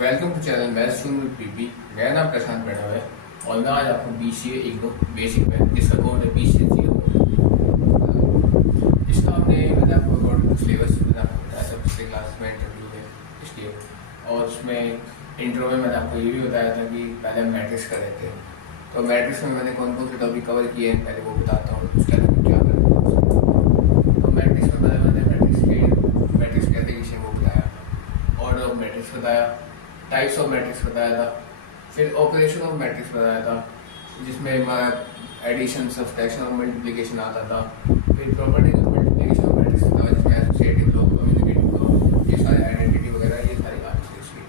Welcome to channel maths with PP. मेरा नाम प्रशांत बैठा हुआ है और मैं आज आपको BCA एक दो बेसिक मैथ जिसका कोड है BCA 0। इसका मैंने आपको कोड सिलेबस बताया था पिछले क्लास में इंटरव्यू में इसलिए, और उसमें इंट्रो में मैंने आपको ये भी बताया था कि पहले हम मैट्रिक्स कर रहे थे। तो मैट्रिक्स में मैंने कौन कौन से टॉपिक कवर किए हैं पहले वो बताता हूँ, उसके बाद क्या करें। तो मैट्रिक्स में मैंने मैट्रिक्स के एप्लीकेशन वो बताया, ऑर्डर ऑफ मैट्रिक्स बताया, टाइप्स ऑफ मैट्रिक्स बताया था, फिर ऑपरेशन ऑफ मैट्रिक्स बताया था जिसमें हमारा एडिशन, सब्सट्रैक्शन और मल्टीप्लिकेशन आता था। फिर properties of multiplication of matrix था जिसमें एसोसिएटिव लॉ, कम्युनिकेटिव लॉ, ये सारे आइडेंटिटी वगैरह ये सारी बात थी इसकी,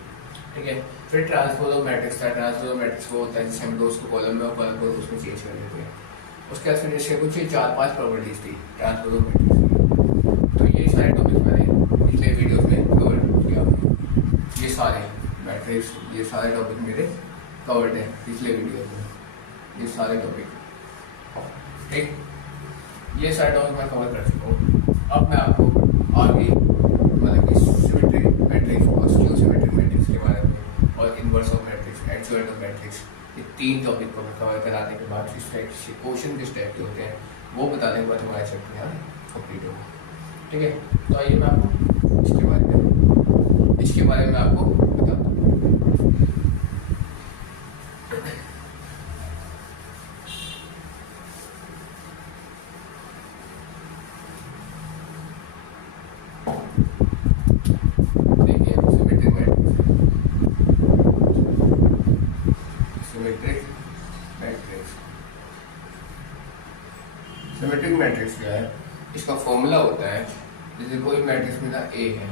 ठीक है। फिर ट्रांसपोज ऑफ मैट्रिक्स था। ट्रांसपोज ऑफ मैट्रिक्स वो होता है जिससे हम रोज को कॉलम में और कॉलम को उसमें चेंज कर देते हैं। उसके बाद फिर इसके कुछ 4-5 प्रॉपर्टीज थी ट्रांसपोज ऑफ मैट्रिक्स। तो ये सारे टॉपिक मैंने पिछले वीडियोज में कवर किया। ये सारे मैट्रिक्स, ये सारे टॉपिक मेरे कवर्ड हैं पिछले वीडियो में, ये सारे टॉपिक, ठीक। ये सारे टॉपिक मैं कवर कर चुका हूँ। अब मैं आपको आगे मतलब कि सिमेट्रिक मैट्रिक्स और स्क्यू सिमेट्रिक मैट्रिक्स के बारे में और inverse of matrix, adjoint of matrix, ये 3 टॉपिक को मैं कवर कराने के बाद इस टाइप से क्वेश्चन किस टाइप के होते हैं वो बताने के बाद हमारा चैप्टर यहाँ कंप्लीट होगा, ठीक है। तो आइए मैं आपको इसके बारे में आपको बताता हूँ। देखिए सिमेट्रिक मैट्रिक्स क्या है, इसका फॉर्मूला होता है जैसे कोई मैट्रिक्स मेरा ए है,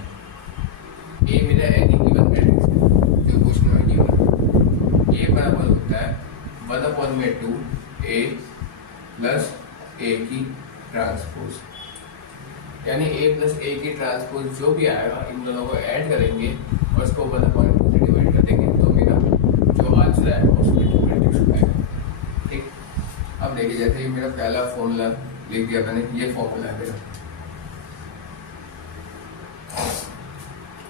ए मेरा एनी गिवन मैट्रिक्स है जो क्वेश्चन में गिवन है। ए बराबर होता है 1/2 ए प्लस ए की ट्रांसपोज, यानी ए प्लस ए की ट्रांसपोज जो भी आएगा इन दोनों को ऐड करेंगे और उसको 1/2 से डिवाइड कर देंगे तो मेरा जो आंसर है वो सिमेट्रिक मैट्रिक्स हो जाएगा, ठीक। अब देखिए जैसे कि मेरा पहला फॉर्मूला लिख दिया मैंने, ये फॉर्मूला है मेरा।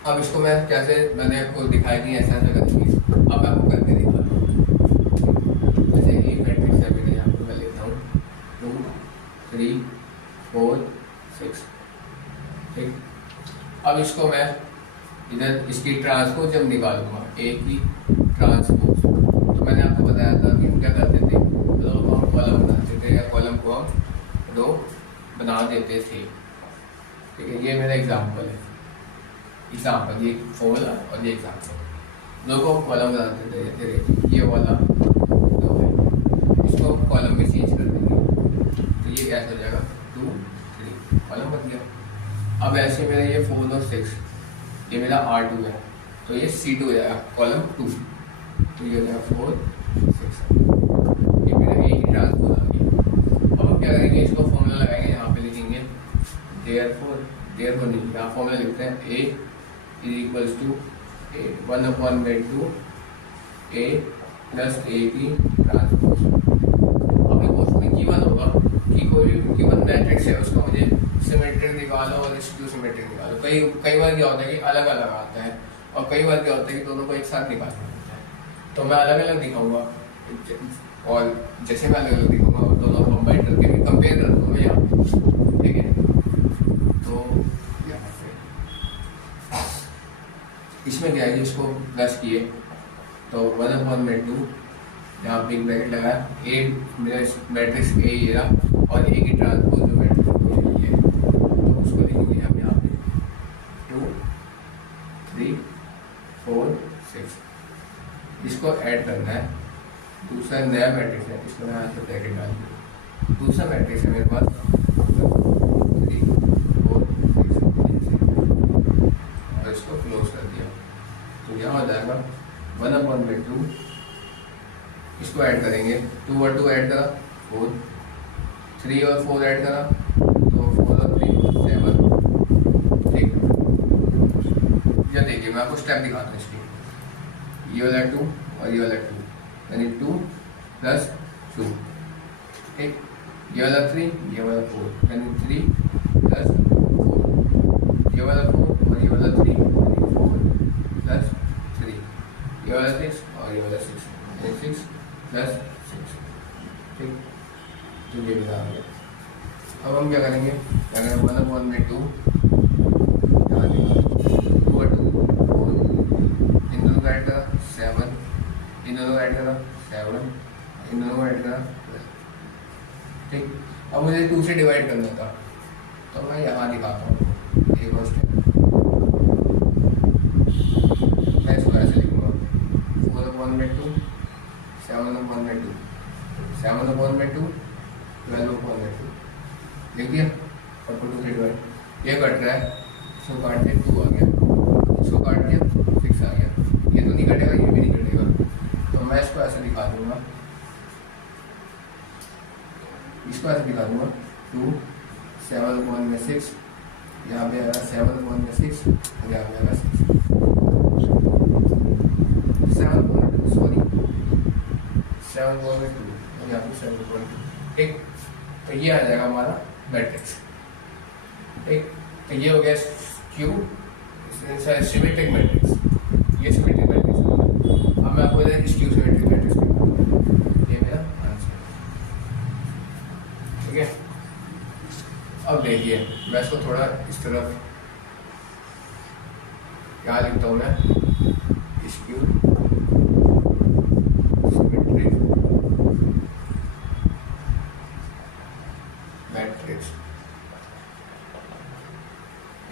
अब इसको मैं कैसे मैंने आपको दिखाया कि ऐसा ऐसा करेंगे, अब मैं आपको करके दिखाता हूँ। जैसे एक मैट्रिक्स है मेरे, यहाँ पे मैं लेता हूँ 2 3 4 6, ठीक। अब इसको मैं इधर इसकी ट्रांसपोज जब निकालूंगा, ए की ट्रांसपोज, तो मैंने आपको बताया था कि हम क्या करते थे, रो को हम कॉलम बनाते थे या कॉलम को हम रो बना देते थे, ठीक है। ये मेरा एग्जाम्पल है, ये फॉर्मूला और ये एग्जाम्पल। रो को हम कॉलम बनाते थे, जैसे ये वाला रो है, इसको कॉलम में चेंज कर देंगे तो ये कैसे हो जाएगा 2 3 कॉलम बन गया। अब ऐसे मेरा ये 4 और 6, ये मेरा R2 है तो ये C2 हो जाएगा कॉलम 2, तो ये हो जाएगा 4 6, ये मेरा ए की ट्रांसपोज आ गई। अब हम क्या करेंगे, इसको फॉर्मूला लगाएंगे, यहाँ पे लिखेंगे देयरफॉर नहीं, यहाँ फॉर्मूला लिखते हैं A is equals to 1/2 A plus A की ट्रांसपोज। अब एक क्वेश्चन में गिवन होगा कि कोई गिवन मैट्रिक्स है उसका मुझे सिमेट्रिक निकालो और स्क्यू सिमेट्रिक निकालो। कई बार क्या होता है कि अलग अलग आता है और कई बार क्या होता है कि दोनों को एक साथ निकालना होता है। तो मैं अलग अलग दिखाऊंगा और जैसे मैं अलग अलग दिखाऊंगा और दोनों कंबाइन करके भी कंपेयर कर दूंगा यहाँ पे, ठीक है। तो यहाँ पे इसमें क्या है कि इसको प्लस किए तो 1/2 यहाँ पे एक ब्रैकेट लगाया, ए मेरा मैट्रिक्स ए ये रहा और ए की ट्रांसपोज जो मैट्रिक्स ये है तो उसको लिखेंगे हम यहाँ पे 2 3 4 6, इसको ऐड करना है। दूसरा नया मैट्रिक्स है, इसको मैं यहाँ पे ब्रैकेट डाल दूँ। दूसरा मैट्रिक्स है मेरे पास 3 4 6 और इसको क्लोज कर दिया तो यहाँ हो जाएगा 1/2, इसको ऐड करेंगे 2 और 2 ऐड करा 4, 3 और 4 ऐड करा तो 4 और 3 7, ठीक। या देखिए मैं आपको स्टेप दिखाता हूँ इसकी, ये वाला 2 और ये वाला 2 यानी 2 प्लस 2, ठीक। ये वाला 3 ये वाला 4 यानी 3 प्लस 4, ये वाला 4 और ये वाला 3 यानी 4 प्लस 3, ये वाला 6 और ये वाला 6, 6 प्लस 6, ठीक। तो ये मिला गया। अब हम क्या करेंगे, अगर 1/2 इन दोनों का ऐड करा 7, इन दोनों का ऐड करा 7, इन दोनों को ऐड करा, ठीक। अब मुझे 2 से डिवाइड करना था, तो मैं यहाँ दिखाता हूँ एक और स्टेप। मैं इसको ऐसे लिखूँगा 4/2, 7/2, 7/2, 12/2, लिख दिया। और 2 से डिवाइड, ये कट रहा है, इसको काट दिया 2 आ गया, इसको काट दिया 6 आ गया, ये तो नहीं कटेगा, ये भी नहीं कटेगा। तो मैं इसको ऐसे दिखा दूँगा, इसको ऐसे दिखा दूँगा 2 7/6, यहाँ पे आएगा 7/6 और यहाँ पे आएगा 6, 7/2 सॉरी 7/2 और यहाँ पे 7/2, ठीक। तो ये आ जाएगा हमारा मैट्रिक्स, ठीक। तो ये हो गया क्यू सिमेट्रिक मैट्रिक्स, ये सिमेट्रिक मैट्रिक्स। अब मैं आपको क्यू सिमेट्रिक मैट्रिक्स दिखाऊंगा, ये मेरा आंसर, ठीक है। अब देखिए मैं इसको थोड़ा इस तरफ क्या लिखता हूँ मैं, skew symmetric matrix.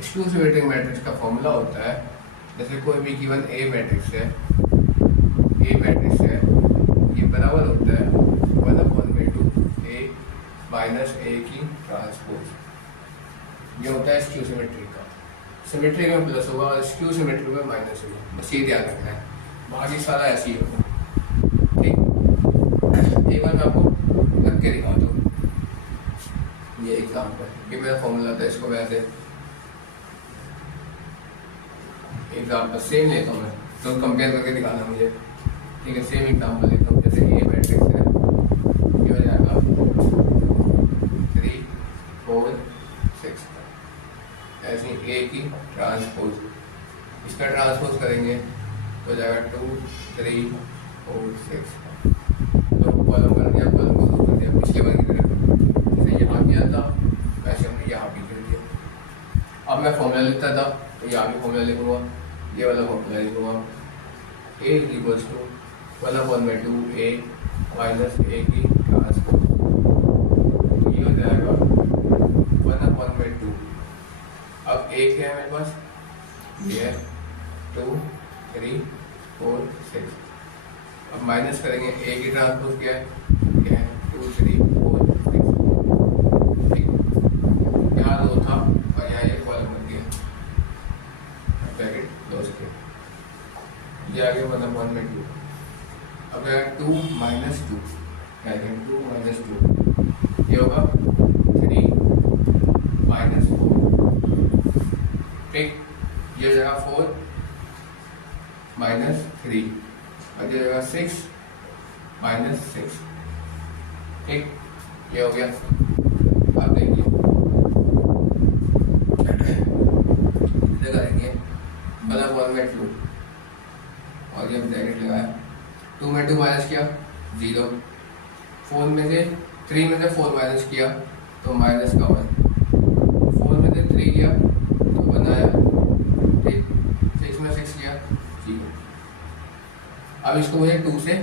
Skew symmetric matrix का फॉर्मूला होता है, जैसे कोई भी गिवन ए मैट्रिक्स है, ये बराबर होता है 1/2 ए माइनस ए की ट्रांसपोज। ये होता है स्क्यू सिमेट्रिक का। सिमेट्रिक में प्लस होगा और स्क्यू सिमेट्रिक में माइनस होगा, बस ये ध्यान रखना है, बाकी सारा ऐसे ही होगा, ठीक। एक बार मैं आपको रख के दिखाता हूँ, ये एग्जाम्पल, ये मेरा फॉर्मूला था, इसको वैसे एग्जाम्पल सेम लेता हूँ मैं, तो कंपेयर करके दिखाना मुझे, ठीक है। सेम एग्जाम्पल लेता हूँ, जैसे ए मैट्रिक्स है, ये हो जाएगा 3 4 6, ऐसे ए की ट्रांसपोज, इसका ट्रांसपोज करेंगे तो हो जाएगा 2 3 4 6, तो कॉलम कर दिया, कॉलम को दो कर दिया, पिछले बार की तरह जैसे यहाँ किया था वैसे हमने यहाँ भी कर दिया। अब मैं फॉर्मूला लिखता था, तो यहाँ भी फॉर्मूला लिखूंगा, ये वाला फॉर्मूला लिखूंगा, ए इक्वल्स टू 1/2 ए माइनस ए की ट्रांसपोज, ये हो जाएगा 1/2। अब ए क्या है मेरे पास, ये है 2 3 4 6, अब माइनस करेंगे, ए की ट्रांसपोज क्या है, ये है 2 3 4 6, ठीक। यहाँ 2 था और यहाँ ये कॉलम बन गया, ब्रैकेट क्लोज किया, ये आ गया 1/2। अब 2 माइनस 2, 2 माइनस 2, ये होगा 3 माइनस 4, ठीक। ये हो जाएगा 4 माइनस 3 और ये हो जाएगा 6 माइनस 6, ठीक। ये हो गया। आप देखिए करेंगे 1/2 और ये ब्रैकेट लगाया, 2 में 2 माइनस किया 0, 4 में से 3 में से 4 माइनस किया तो माइनस का 1, 4 में से 3 किया तो 1 आया, ठीक। 6 में 6 किया 0। अब इसको मुझे 2 से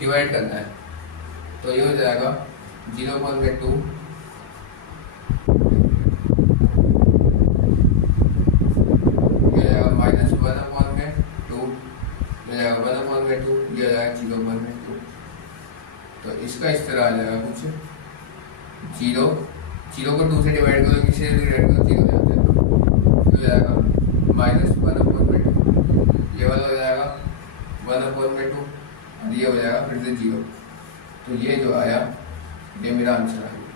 डिवाइड करना है, तो ये हो जाएगा 0/2 ये आएगा 0/2, तो इसका इस तरह आ जाएगा कुछ 0 को 2 से डिवाइड करो, किसी से डिवाइड करो 0 जाते हैं, तो जाएगा -1/2, ये वाला हो जाएगा 1/2 और ये हो जाएगा फिर से 0। तो ये जो आया ये मेरा आंसर आ गया,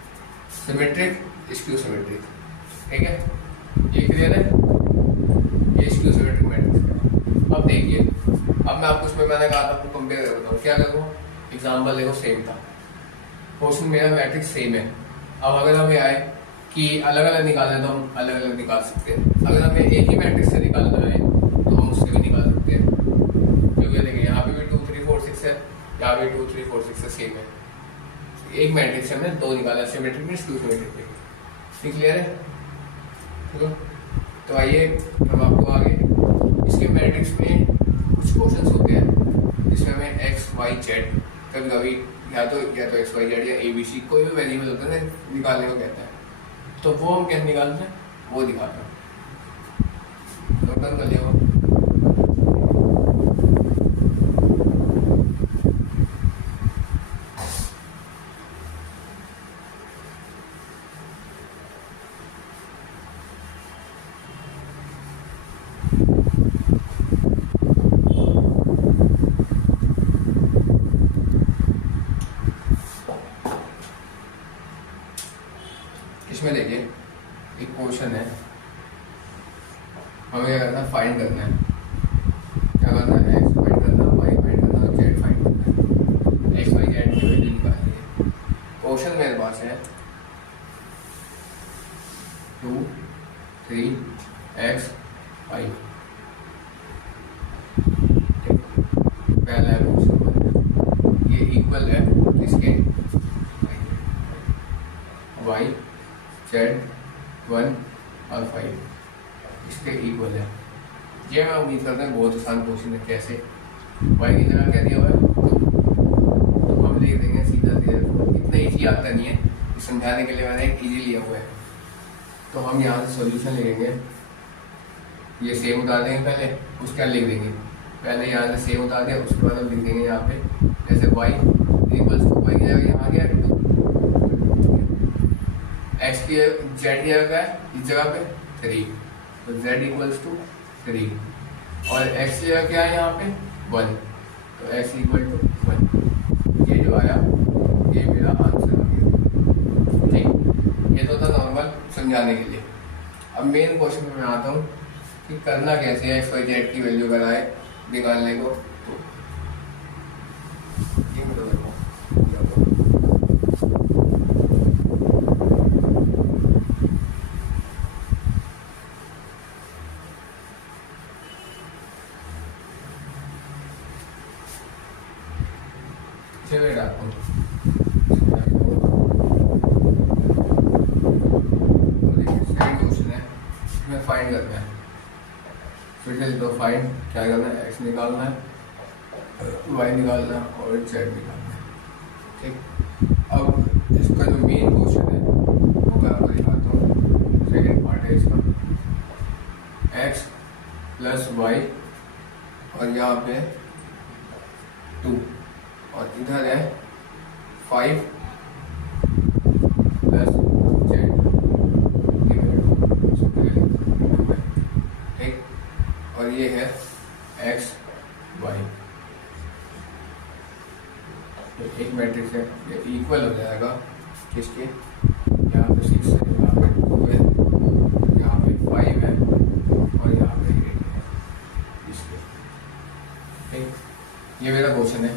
सिमेट्रिक स्क्यू सिमेट्रिक, ठीक है। ये क्लियर है, ये स्क्यू सिमेट्रिक मैट्रिक्स है। अब देखिए, अब मैं आपको उसमें मैंने कहा था आपको कंपेयर करता हूँ, क्या करूँ, एग्जाम्पल देखो सेम था, क्वेश्चन मेरा मैट्रिक्स सेम है। अब अगर हमें आए कि अलग अलग निकालना तो हम अलग अलग निकाल सकते हैं, अगर हमें एक ही मैट्रिक्स से निकालना है तो हम उससे भी निकाल सकते हैं, क्योंकि सेम है। एक मैट्रिक्स से हमने दो निकाला, सिमेट्रिक में, टू सिमेट्रिक में। ठीक, क्लियर है? चलो तो आइए हम आपको आगे इसके मैट्रिक्स में कुछ क्वेश्चंस होते हैं जिसमें हमें एक्स वाई जेड कभी कभी या तो एक्स वाई जेड या ए बी सी कोई भी वेरिएबल होता है निकालने को कहता है, तो वो हम कैसे निकालते हैं वो दिखाते हैं। नोट डाउन कर लिया। इसमें देखिए एक क्वेश्चन है, हमें क्या करना है, फाइंड करना है। क्या करना है? एक्स फाइंड करना, वाई फाइंड करना और जेड फाइंड करना है। एक्स वाई जेड की वैल्यू निकालनी है। क्वेश्चन मेरे पास है 2 3 एक्स वाई। पहला है क्वेश्चन, ये इक्वल है किसके? वाई जेड 1 और 5 इसके इक्वल है। ये मैं उम्मीद करता हूँ बहुत आसान क्वेश्चन है। कैसे? वाई की जगह क्या दिया हुआ है? तो हम लिख देंगे सीधा सीधा। इतना ईजी आता नहीं है, समझाने के लिए मैंने एक ईजी लिया हुआ है। तो हम यहाँ से सॉल्यूशन लिखेंगे, ये सेम उतार देंगे पहले, उसके बाद लिख देंगे। पहले यहाँ से सेम उतार दिया, उसके बाद हम लिख देंगे यहाँ पे जैसे वाई इक्वल्स टू, वाई की जगह यहाँ गया 2, एक्स की जेड की जगह है इस जगह पे 3, तो जेड इक्वल्स टू 3, और एक्स की जगह क्या है यहाँ पे 1, तो एक्स इक्वल टू 1। ये जो आया ये मेरा आंसर आ गया। ठीक, ये तो था नॉर्मल समझाने के लिए। अब मेन क्वेश्चन में मैं आता हूँ कि करना कैसे है एक्स वाई जेड की वैल्यू बनाए निकालने को। तो ये देखो चलिए डालता हूँ। सेकंड क्वेश्चन है, इसमें फाइंड करना है। फिर से तो फाइंड क्या करना है? एक्स निकालना है, वाई निकालना है और जेड निकालना है। ठीक, अब इसका जो मेन क्वेश्चन है वो मैं आपको दिखाता हूँ। सेकेंड पार्ट है इसका, एक्स प्लस वाई और यहाँ पे 2 और इधर है 5 प्लस जेड। ठीक, और ये है एक्स वाई। एक मैट्रिक्स है, ये इक्वल हो जाएगा किसके? यहाँ पे 6 है, यहाँ पे 2 है, यहाँ पे 5 है और यहाँ पे 8 है इसके। ठीक, ये मेरा क्वेश्चन है,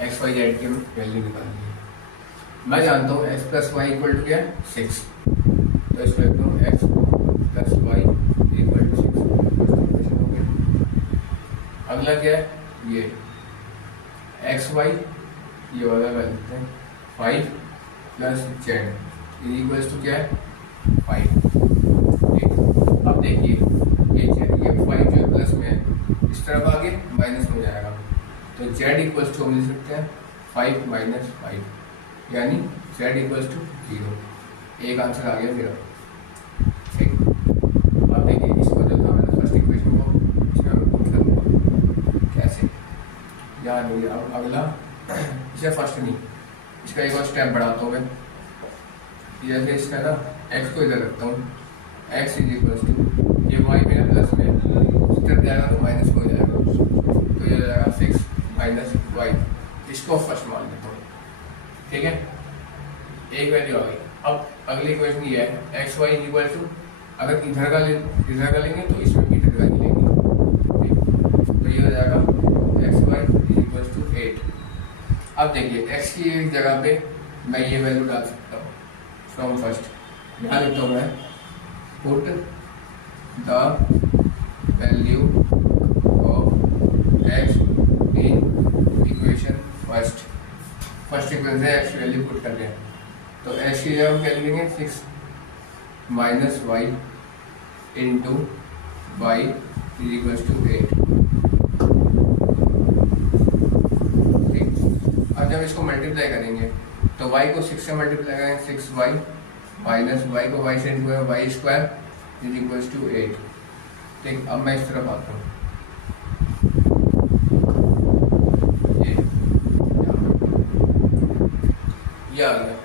एक्स वाई जेड की वैल्यू निकालनी है। मैं जानता हूँ x plus y equal to क्या है? 6, तो इसको लिखता हूँ x plus y equal to 6। अगला क्या है? ये एक्स वाई, ये वाला कर लेते हैं 5 प्लस जेड इक्वल्स टू क्या है? 5। ठीक, अब देखिए ये 5 जो प्लस में है इस तरफ आगे माइनस में हो जाएगा, तो जेड इक्वल्स टू हम लिख सकते हैं 5 माइनस 5, यानी जेड इक्वल्स टू 0। एक आंसर आ गया मेरा। ठीक, अब देखिए इसको जो था मैंने फर्स्ट इक्वेशन को कैसे याद नहीं। अब अगला इसे फर्स्ट नहीं, इसका एक और स्टेप बढ़ाता हूँ मैं। जैसे इसका ना एक्स को इधर रखता हूँ, एक्स इज इक्वल्स टू ये वाई मेरा प्लस में इधर जाएगा तो माइनस हो जाएगा, तो ये हो जाएगा 6 माइनस वाई। इसको फर्स्ट मान लेता हूँ। ठीक है, एक वैल्यू आ गई। अब अगली इक्वेशन ये है एक्स वाई इक्वल टू, अगर इधर का लेंगे तो इसमें भी इधर का ही लेंगे। तो ये हो जाएगा एक्स वाई इक्वल टू 8। अब देखिए एक्स की जगह पे मैं ये वैल्यू डाल सकता हूँ फ्रॉम फर्स्ट। यहाँ लिखता हूँ मैं put the value of x in equation first. First equation से एक्स की वैल्यू पुट कर दें, तो एक्स की जगह क्या लिखेंगे 6 minus y into y is equal to 8। ठीक, अब जब इसको मल्टीप्लाई करेंगे तो y को 6 से मल्टीप्लाई करेंगे 6y माइनस y को y से इंटू है y square is equal to 8। ठीक, अब मैं इस तरफ आता हूँ, ये आ गया।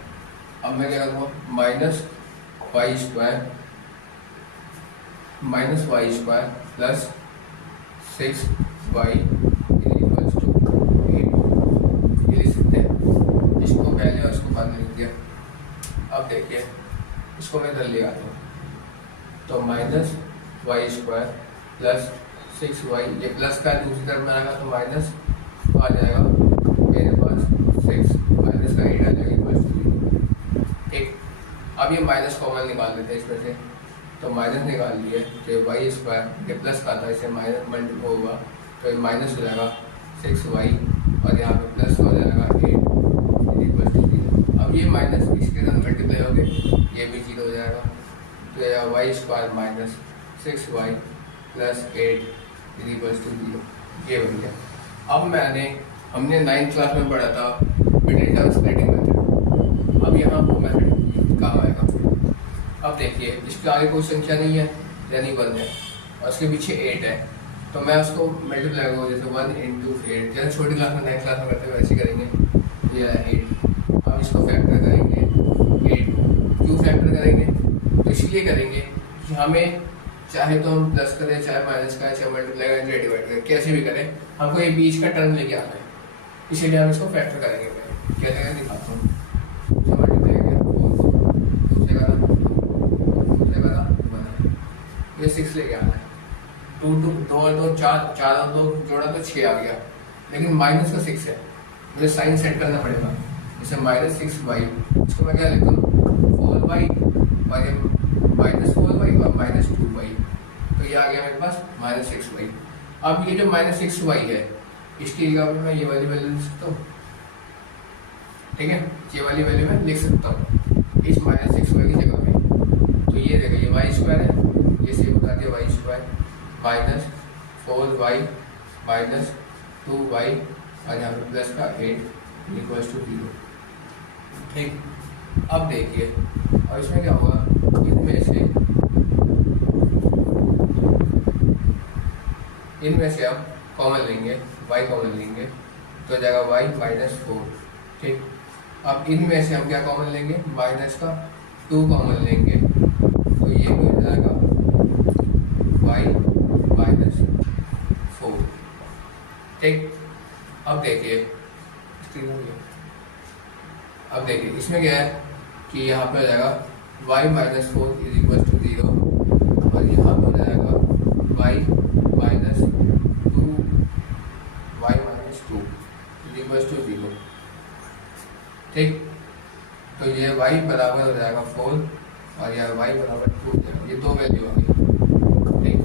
अब मैं क्या करूँगा minus y square plus 6y equal to 8 ये लिख सकते हैं। इसको पहले और इसको बाद में लिख दिया। अब देखिए इसको मैं इधर ले आता हूँ, तो minus y square plus 6y, ये प्लस का दूसरी तरफ में आएगा तो माइनस आ जाएगा मेरे पास 6 माइनस का 8 आ जाएगा इक्वल टू। ठीक, अब ये माइनस कॉमन निकाल लेते हैं इसमें से, तो माइनस निकाल लिए तो वाई स्क्वायर ये प्लस का था इसे माइनस मल्टीपल होगा तो ये माइनस हो जाएगा 6y और यहाँ पे प्लस हो जाएगा 8 इक्वल टू 0। अब ये माइनस इसके साथ मल्टीप्लाई हो गए, ये भी 0 हो जाएगा, तो यह y square minus 6y plus 8 equal to 0 ये बन गया। अब हमने 9th क्लास में पढ़ा था बिटवीन स्प्लिटिंग मेथड, अब यहाँ वो मेथड काम आएगा। अब देखिए इसके आगे कोई संख्या नहीं है यानी 1 है और उसके पीछे 8 है, तो मैं उसको मल्टीप्लाई करूँगा जैसे 1 इंटू 8, जैसे छोटी क्लास में 9th क्लास में करते हुए वैसे करेंगे। ये है 8, अब इसको फैक्टर करेंगे 8। क्यों फैक्टर करेंगे? तो इसलिए करेंगे कि हमें चाहे तो हम प्लस करें चाहे माइनस करें चाहे मल्टीप्लाई करें चाहे डिवाइड करें, कैसे भी करें हमको ये बीच का टर्म लेके आना है, इसीलिए हम इसको फैक्टर करेंगे। मैं क्या करेंगे दिखाता हूँ, ये 6 लेके आना है, 2 और 2 4 और 2 जोड़ा तो 6 आ गया, लेकिन माइनस का 6 है, मुझे साइन सेट करना पड़ेगा। जैसे माइनस 6y, इसको मैं क्या लिखता हूँ 4y और ये माइनस 4y और माइनस 2y, तो ये आ गया मेरे पास माइनस 6y। अब ये जो माइनस 6y है इसकी जगह पे मैं ये वाली वैल्यू लिख सकता हूँ। ठीक है, ये वाली वैल्यू मैं लिख सकता हूँ इस माइनस 6y की जगह पे। तो ये देखो ये वाई स्क्वायर है, ये सेम बता दिया Y square minus 4y minus 2y और यहाँ पे प्लस का 8 इक्वल्स टू 0। ठीक, अब देखिए और इसमें क्या होगा, इनमें से हम कॉमन लेंगे y कॉमन लेंगे तो जाएगा y माइनस 4। ठीक, अब इनमें से हम क्या कॉमन लेंगे, माइनस का 2 कॉमन लेंगे तो ये हो जाएगा y माइनस 4। ठीक, अब देखिए इसमें क्या है कि यहाँ पे हो जाएगा y minus 4 is equal to 0 और यहाँ पे हो जाएगा y minus 2 is equal to 0। ठीक, तो ये y बराबर हो जाएगा 4 और यह y बराबर 2 हो जाएगा, ये 2 वैल्यू आ गई। ठीक,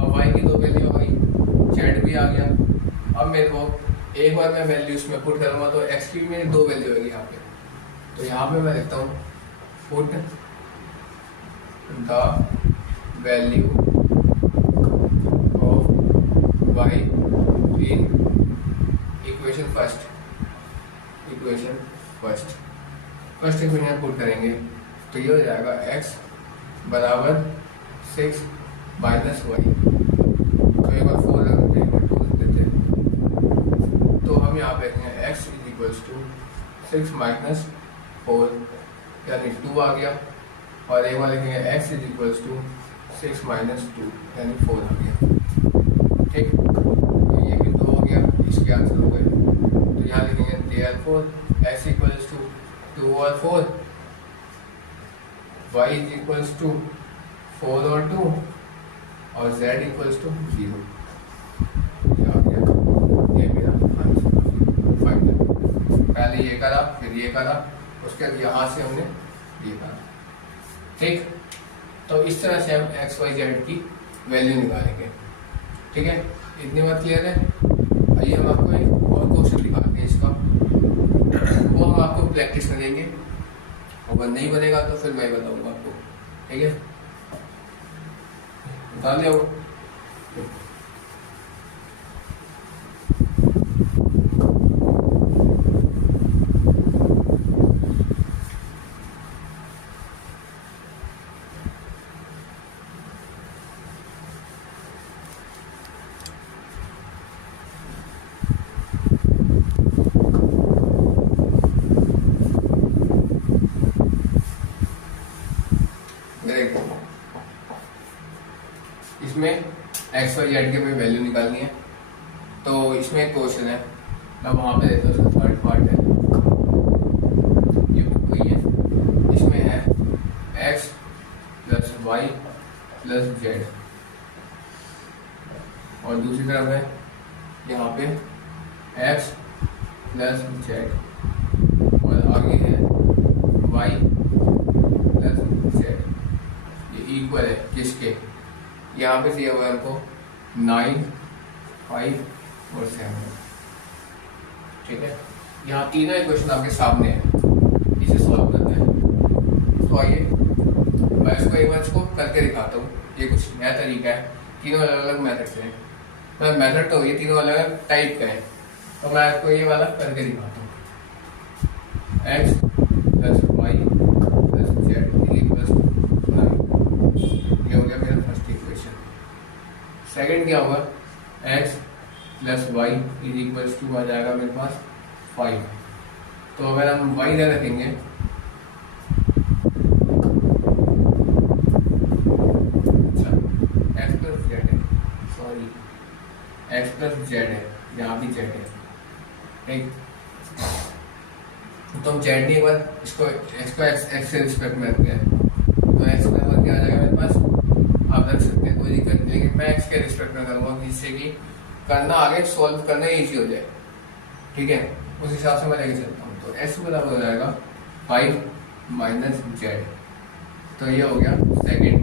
अब y की 2 वैल्यू आ गई, z भी आ गया। अब मेरे को एक बार मैं वैल्यू इसमें पुट करूँगा तो x की भी मेरी 2 वैल्यू होगी यहाँ पे, तो यहाँ पे मैं लिखता हूँ put the value of y in equation first equation put करेंगे तो ये हो जाएगा x बराबर 6 माइनस y, तो एक बार 4 रख देते हैं 2 रख देते हैं, तो हम यहाँ पे लिखेंगे x is equals to 6 minus 4 यानी 2 आ गया, और एक बार लिखेंगे x is equals to 6 minus 2 यानी 4 आ गया। ठीक, तो ये भी 2 हो गया, इसके आंसर हो गए। तो यहाँ लिखेंगे देयरफॉर x इक्वल्स टू 2 और 4, y इज इक्वल्स टू 4 और 2 और z इक्वल्स टू 0। ये मेरा आंसर फाइनल। पहले ये करा फिर ये करा, उसके बाद यहाँ से हमने ये करा। ठीक, तो इस तरह से हम एक्स वाई जेड की वैल्यू निकालेंगे। ठीक है, इतनी बात क्लियर है। आइए हम आपको एक और क्वेश्चन दिखाते हैं इसका। आपको प्रैक्टिस करेंगे, अगर नहीं बनेगा तो फिर मैं बताऊंगा आपको, ठीक है। बता लिया वो। इसमें एक्स वाई जेड की हमें वैल्यू निकालनी है, तो इसमें एक क्वेश्चन है, मैं वहाँ पे देता हूँ, उसका थर्ड पार्ट है, ये बुक हुई है। इसमें है x plus y plus z, और दूसरी तरफ है यहाँ पे एक्स प्लस जेड, और आगे है वाई प्लस जेड। ये इक्वल है किसके, यहाँ पे दिया हुआ है हमको 9, 5 और 7, ठीक है। यहाँ तीनों इक्वेशन आपके सामने है, इसे सॉल्व करना है। तो आइए मैं इसको एक बार इसको करके दिखाता हूँ। ये कुछ नया तरीका है, तीनों अलग अलग मेथड से हैं, मैं मेथड तो ये तीनों अलग अलग टाइप का है, तो मैं आपको ये वाला करके दिखाता हूँ। X plus y plus z equals to 9, ये हो गया मेरा फर्स्ट इक्वेशन। सेकंड क्या होगा, x plus y is equals to आ जाएगा मेरे पास 5। तो अगर हम वाई इधर रखेंगे, अच्छा एक्स प्लस जेड है, सॉरी एक्स प्लस जेड है, यहाँ भी जेड है, ठीक। तो हम जेड एक बार इसको एक्स से रिस्पेक्ट में रखते हैं, तो एक्स बराबर क्या आ जाएगा मेरे पास, आप रख सकते हैं, कोई दिक्कत नहीं, लेकिन मैं एक्स के रिस्पेक्ट में करूँगा जिससे कि करना आगे सॉल्व करना ईजी हो जाए, ठीक है। उस हिसाब से मैं लेके चलता हूँ। तो एक्स बराबर हो जाएगा 5 माइनस जेड, तो ये हो गया सेकेंड।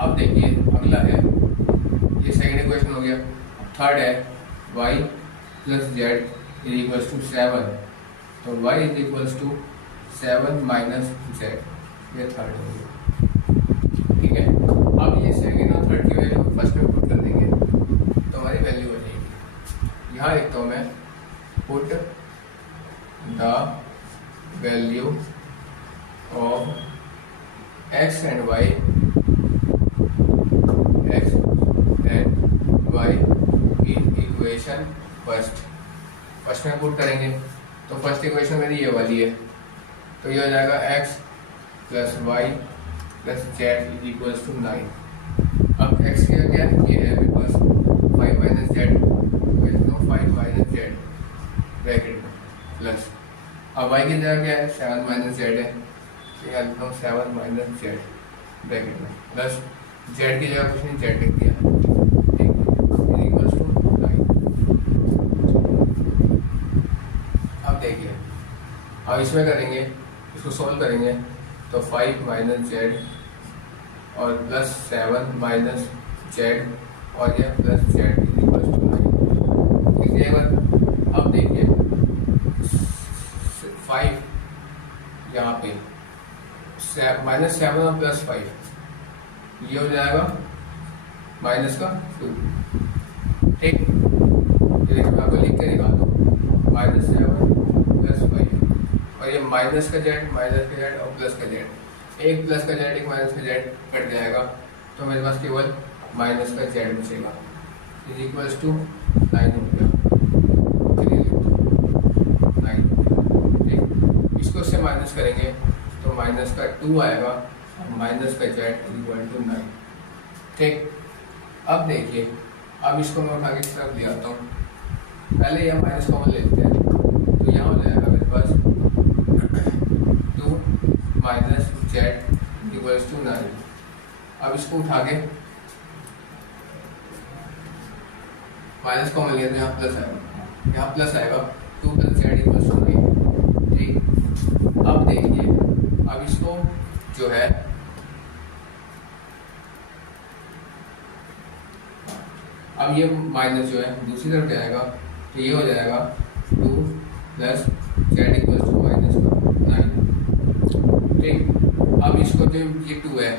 अब देखिए अगला है, ये सेकेंड इक्वेशन हो गया। थर्ड है y plus z is equals to 7, तो y is equals to 7 minus z, ये थर्ड हो गया, ठीक है। अब ये सेकेंड और थर्ड की वैल्यू फर्स्ट में पुट कर देंगे, तो हमारी वैल्यू हो जाएगी। यहाँ लिखता हूँ मैं, put the value of x and y in equation first में पुट करेंगे, तो फर्स्ट इक्वेशन मेरी ये वाली है, तो ये हो जाएगा x plus y plus z is equals to 9। अब एक्स क्या क्या ये है मेरे पास 5 minus z, 5 minus z bracket में प्लस, अब वाई की जगह क्या है 7 माइनस जेड है, तो यहाँ लिखता हूँ 7 माइनस जेड ब्रैकेट में प्लस जेड की जगह कुछ नहीं, जेड लिख दिया, ठीक, इक्वल्स टू 9। अब देखिए, अब इसमें करेंगे, इसको सॉल्व करेंगे, तो 5 माइनस जेड और प्लस 7 माइनस जेड और यह प्लस जेड इक्वल्स टू 9, ठीक है। अब देखिए 5 यहाँ पे माइनस 7 और प्लस 5, ये हो जाएगा माइनस का 2, ठीक। ये देखिए मैं आपको लिख के दिखाता हूँ, माइनस 7 प्लस 5, और ये माइनस का जेड और प्लस का जेड, एक प्लस का जेड एक माइनस का जेड कट जाएगा, तो मेरे पास केवल माइनस का जेड बचेगा, इज इक्वल्स टू 9 हो गया, 9, ठीक। इसको उससे माइनस करेंगे तो माइनस का 2 आएगा, और माइनस का जेड इक्वल टू 9, ठीक। अब देखिए, अब इसको मैं उठा के इस तरफ ले आता हूँ, पहले यह माइनस कॉमन लेते हैं, तो यहाँ हो जाएगा मेरे पास 2 माइनस जेड इक्वल्स टू 9। अब इसको उठा के माइनस कॉमन लिया तो यहाँ प्लस आएगा, यहाँ प्लस आएगा, 2 प्लस जेड इक्वल्स टू 9, ठीक। अब देखिए, अब इसको जो है अब ये माइनस जो है दूसरी तरफ जाएगा, तो ये हो जाएगा 2 प्लस जेड इक्वल्स टू -9। ठीक, अब इसको जो ये 2 है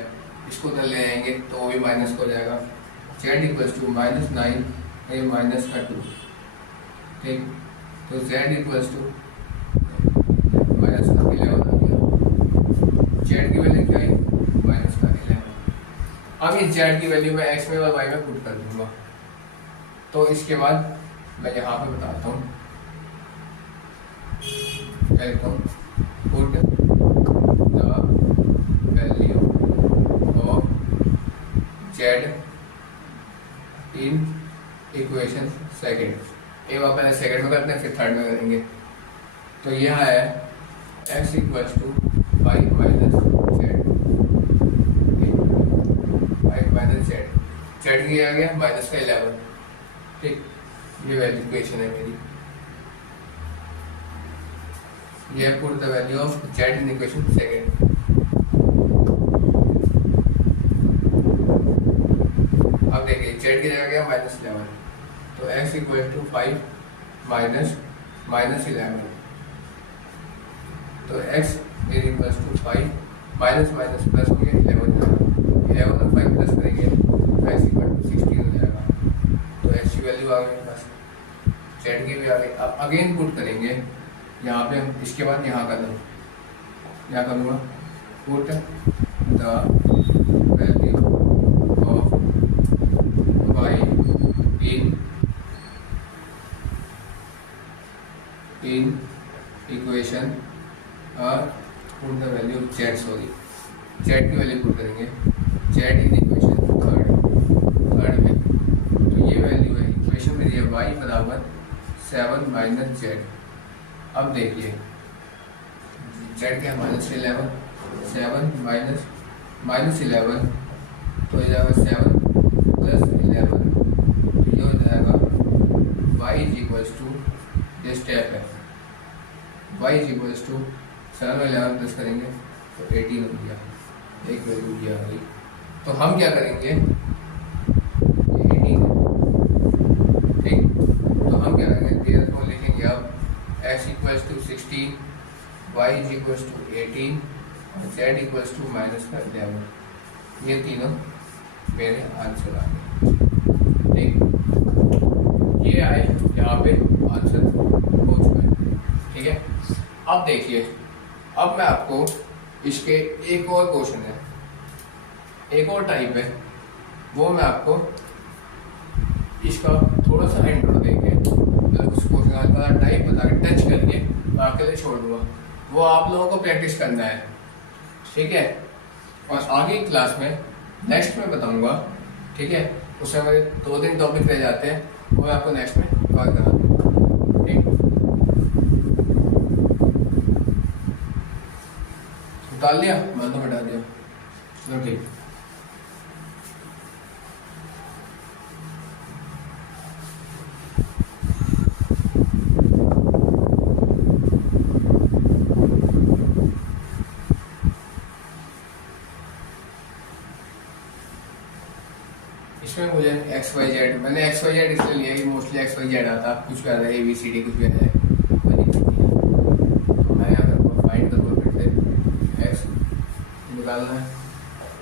इसको उधर ले आएंगे तो वो भी माइनस हो जाएगा। जेड इक्वल्स टू -9 ये माइनस का 2। ठीक, तो जेड इक्वल्स टू माइनस का 11 आ गया। जेड की वैल्यू क्या है? माइनस का 11। अब इस जेड की वैल्यू मैं एक्स में और वाई में पुट कर दूंगा। तो इसके बाद मैं यहाँ पे बताता हूँ, क्या लिखता हूँ, put the value of Z in equation second. ये पहले सेकेंड में करते हैं फिर थर्ड में करेंगे। तो यह है x equals to 5 minus z, 5 minus z, z की आ गया माइनस का 11। ठीक, ये वैल्यू इक्वेशन है मेरी। ये put the value of Z in equation second. अब देखिए जेड की जगह गया -11, तो x इक्वल टू 5 माइनस -11, तो x equal to 5 minus minus plus हो गया 11 और 5 प्लस करेंगे तो x इक्वल टू 16 हो जाएगा। तो x की वैल्यू आ गई बस, जेड की भी आ गई। अब अगेन पुट करेंगे यहाँ पे, इसके बाद यहाँ कर दूँ, क्या करूँगा, put the value of y in equation और put the value of Z, sorry Z की वैल्यू पुट करेंगे, जेड इन इक्वेशन थर्ड में। तो ये वैल्यू है इक्वेशन में दिया y बराबर 7 माइनस जेड। अब देखिए जेड क्या है -11, 7 माइनस 11 तो ये जाएगा 7 प्लस 11, तो ये हो जाएगा y इज इक्वल्स टू, ये स्टेप है, y इज इक्वल्स टू 7 में 11 प्लस करेंगे तो 18 हो गया, एक वैल्यू दिया गई। तो हम क्या करेंगे, 18, ठीक, तो हम क्या करेंगे, देयर को लिखेंगे अब x equals to 16, y is equals to 18 और z इक्वल्स टू -11। ये तीनों मेरे आंसर आ गए। ठीक, ये आए यहाँ पे आंसर हो चुका है। ठीक है, अब देखिए, अब मैं आपको इसके एक और क्वेश्चन है, एक और टाइप है, वो मैं आपको इसका थोड़ा सा इंट्रो देके मतलब उस क्वेश्चन का टाइप बता के टच करके मैं आपके लिए छोड़ दूंगा। वो आप लोगों को प्रैक्टिस करना है। ठीक है, और आगे क्लास में नेक्स्ट में बताऊंगा। ठीक है, उसमें मेरे 2-3 टॉपिक रह जाते हैं, वो मैं आपको नेक्स्ट में कवर करा दूंगा। ठीक, उतार लिया, मैं तो हटा दिया, चलो ठीक। इसमें मुझे XYZ, मैंने XYZ इसलिए लिया कि मोस्टली XYZ आता, कुछ भी आता है, ABCD कुछ भी आता है, कोई दिक्कत नहीं है। तो मैं अगर को फाइंड करूँ फिर से X निकालना है,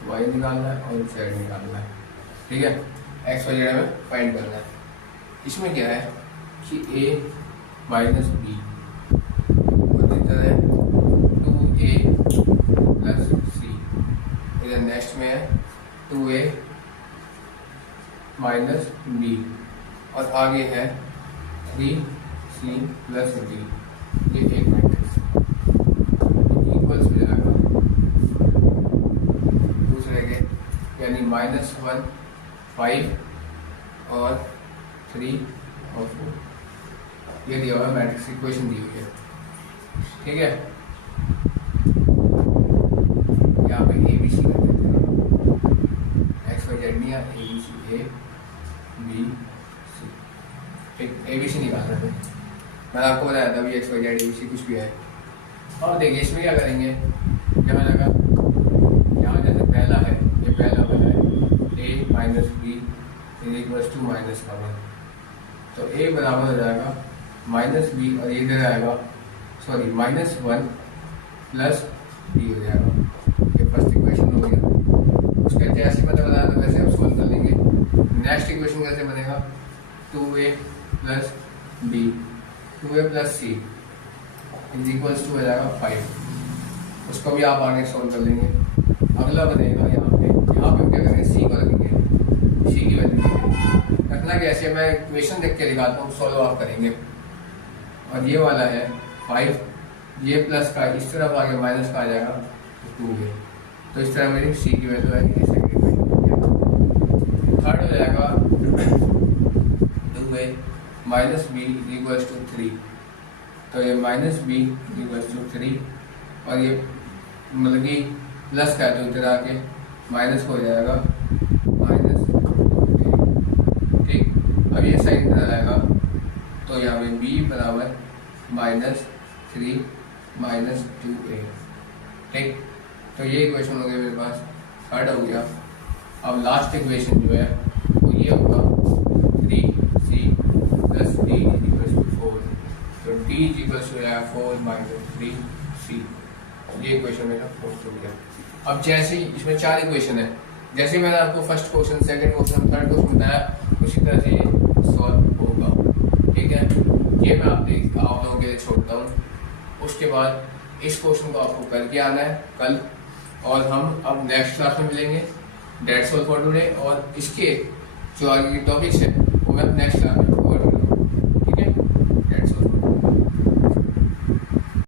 Y निकालना है और Z निकालना है। ठीक है, XYZ में फाइंड करना है। इसमें क्या है कि A माइनस B और इधर है 2A प्लस C, इधर नेक्स्ट में है 2A माइनस बी और आगे है 3C प्लस डी। ये एक मैट्रिक्स इक्वल्स हो जाएगा दूसरे के, यानी -1 5 और 3 और 4। ये दिया हुआ मैट्रिक्स इक्वेशन दी हुई है। ठीक है, यहाँ पे ABC कर देते हैं, XYZ नहीं है, ABC A B C। ठीक, ABC निकालना है, मैं आपको बताया था अभी XYZ ABC कुछ भी है। और देखिए इसमें क्या करेंगे, यहाँ लगा, यहाँ जैसे पहला है, ये पहला वाला है A minus B equals to -1, तो A बराबर हो जाएगा -B और इधर आएगा सॉरी -1 प्लस b हो जाएगा। ये फर्स्ट इक्वेशन हो गया। उसके जैसे मैंने बनाया था वैसे हम सोल्व कर लेंगे। नेक्स्ट इक्वेशन कैसे बनेगा, 2a plus b, 2a plus c is equals to हो जाएगा 5। उसको भी आप आगे सोल्व कर लेंगे। अगला बनेगा यहाँ पे हम क्या करेंगे, c को रखेंगे, c की वैल्यू रखना कैसे, मैं इक्वेशन देख के दिखाता हूँ, सोल्व आप करेंगे। और ये वाला है 5, ये प्लस का इस तरफ आगे माइनस का आ जाएगा 2a, तो इस तरह मेरी c की वैल्यू आएगी। थर्ड हो जाएगा 2a minus b equals to 3, तो ये माइनस b इक्वल्स टू 3 और ये मतलब कि प्लस का तो इधर आके माइनस हो जाएगा -3। ठीक, अब ये साइन इधर आएगा तो यहाँ पे b बराबर -3 -2a। ठीक, तो ये इक्वेशन हो गया मेरे पास, थर्ड हो गया। अब लास्ट इक्वेशन जो है वो ये होगा 3c plus d equals to 4, तो d इक्वल्स हो जाएगा 4 -3c। ये इक्वेशन मेरा फोर्थ हो गया। अब जैसे ही इसमें 4 इक्वेशन है, जैसे मैंने आपको first question, second question, third question बताया उसी तरह से ये सॉल्व होगा। ठीक है, ये मैं आप लोगों के लिए छोड़ता हूँ। उसके बाद इस क्वेश्चन को आपको करके आना है कल, और हम अब नेक्स्ट क्लास में मिलेंगे। डेट्स ऑल फॉर टुडे, और इसके जो आगे की टॉपिक्स है वो मैं नेक्स्ट क्लास में